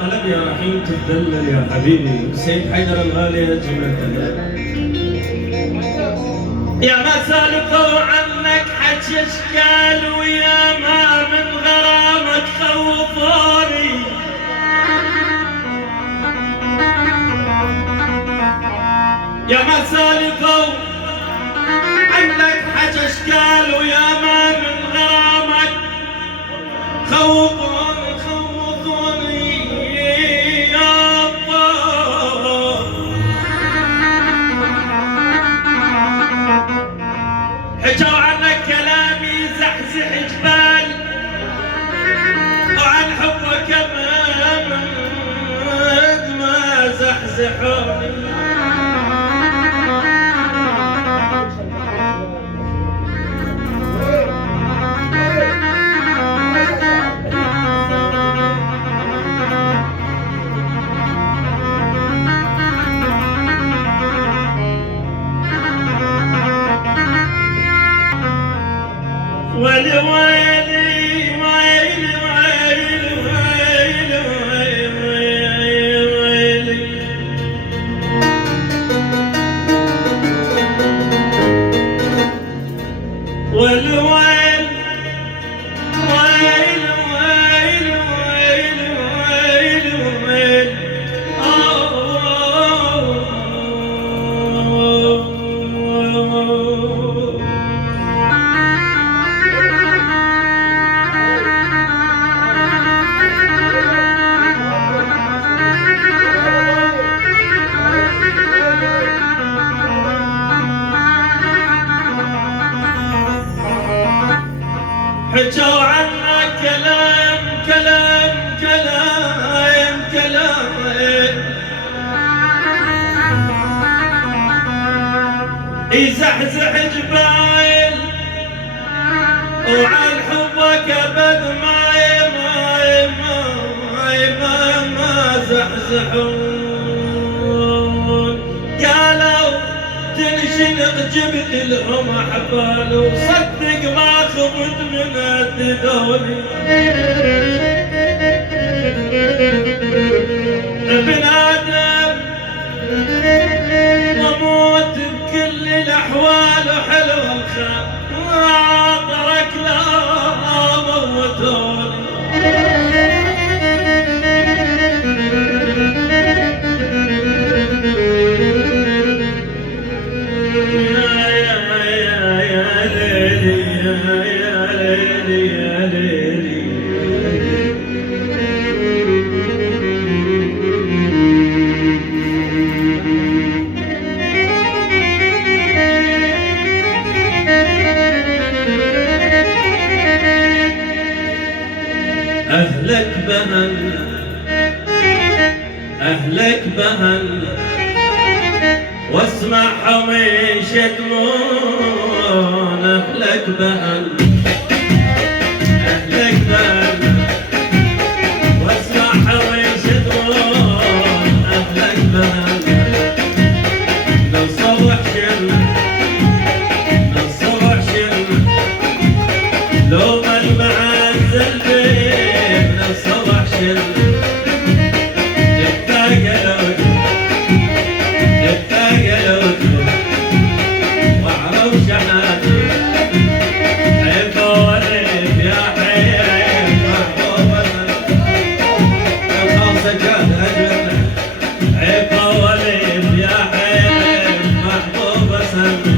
قلب يا رحيم تتدلل يا حبيبي، سيد حيدر الغالي يا جملة. يا ما سالفوا عنك حكي اشكال ويا ما من غرامك خوفوني، يا ما سالفوا عنك حكي اشكال ويا ما من غرامك خوفوني يا الله. حكوا عنك كلام يزحزح جبال وعن حبك ما زحزحوني. ويلي ويلي ويلي ويلي ويلي والويل ويل ويل ويل ويل ويل حكوا عنك كلام كلام كلام كلام يزحزح جبال وعن حبك ابد ما زحزحون. قالوا تنشنق جبت لهم احبال وصدق ما خبت من الدولي. ابن ادم وموت بكل الاحوال وحلو الخير وعطرك لا موتوني. أهلك بهن واسمعهم يشتمون. أهلك بهن أهلك بهن واسمعهم يشتمون. أهلك بهن لو صبح شل لو صبح شل لو ما المعزل بين لو صبح شل عيب وليد يا حبيب محبوب سلم